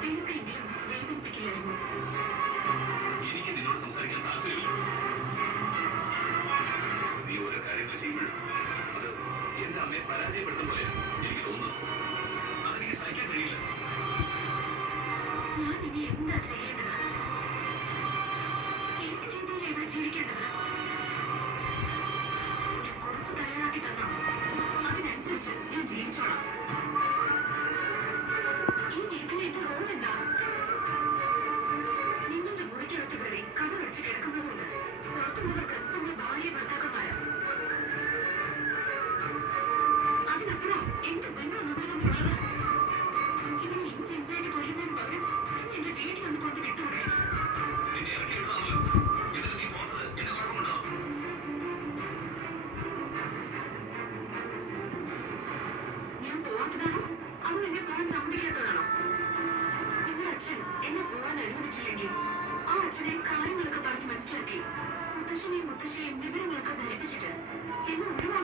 അദ്ദേഹത്തെങ്കിലും വേദനിപ്പിക്കില്ലായിരുന്നു. എനിക്ക് നിന്നോട് സംസാരിക്കാൻ താല്പര്യമില്ല. നീ ഓരോ കാര്യങ്ങൾ ചെയ്യുമ്പോഴും അത് എന്റെ അമ്മയെ പരാജയപ്പെടുത്തും പോലെ എനിക്ക് തോന്നുന്നു. അതെനിക്ക് സഹിക്കാൻ കഴിയില്ല. ഞാൻ ഇനി എന്താ ചെയ്യേണ്ടത്? എന്ത് രീതിയിലാണ് ജീവിക്കേണ്ടത്? ഒരു കുറിപ്പ് തയ്യാറാക്കി തന്നോ? അതിനനുസരിച്ച് ഞാൻ ജീവിച്ചോളാം. ഈ വീട്ടിൽ എന്റെ റോൾ എന്താ? നിങ്ങളുടെ മുറിക്കകത്ത് കയറി കഥ വെച്ച് കിടക്കുന്നതുകൊണ്ട് പുറത്തുള്ളവർക്ക് നമ്മുടെ ഭാര്യ ഭർത്താക്കന്മാരാ. അതിനപ്പുറം എന്ത് ബന്ധം നമ്മളിലുള്ളത്? ഇതിന് ഇഞ്ചിഞ്ചായിട്ട് കൊല്ലുന്നതിന് പകരം എന്റെ വീട്ടിൽ വന്ന് കൊണ്ട് വിട്ടുകൂടെ? നിന്നെ ഇറക്കി വിട്ടതാണല്ലോ. എന്നിട്ട് നീ പോത്തത് എന്റെ കുഴപ്പമുണ്ടോ? ഞാൻ പോവാത്തതാണോ അതോ എന്നെ പോകാൻ സമ്മതിക്കാത്തതാണോ? നിങ്ങളുടെ അച്ഛൻ എന്നെ പോവാൻ അനുവദിച്ചില്ലെങ്കിൽ ആ അച്ഛനെ കാര്യങ്ങളൊക്കെ പറഞ്ഞ് മനസ്സിലാക്കി മുത്തശ്ശനെയും മുത്തശ്ശിയെയും വിവരങ്ങളൊക്കെ ധരിപ്പിച്ചിട്ട് എന്നെ ഒഴിവാക്കി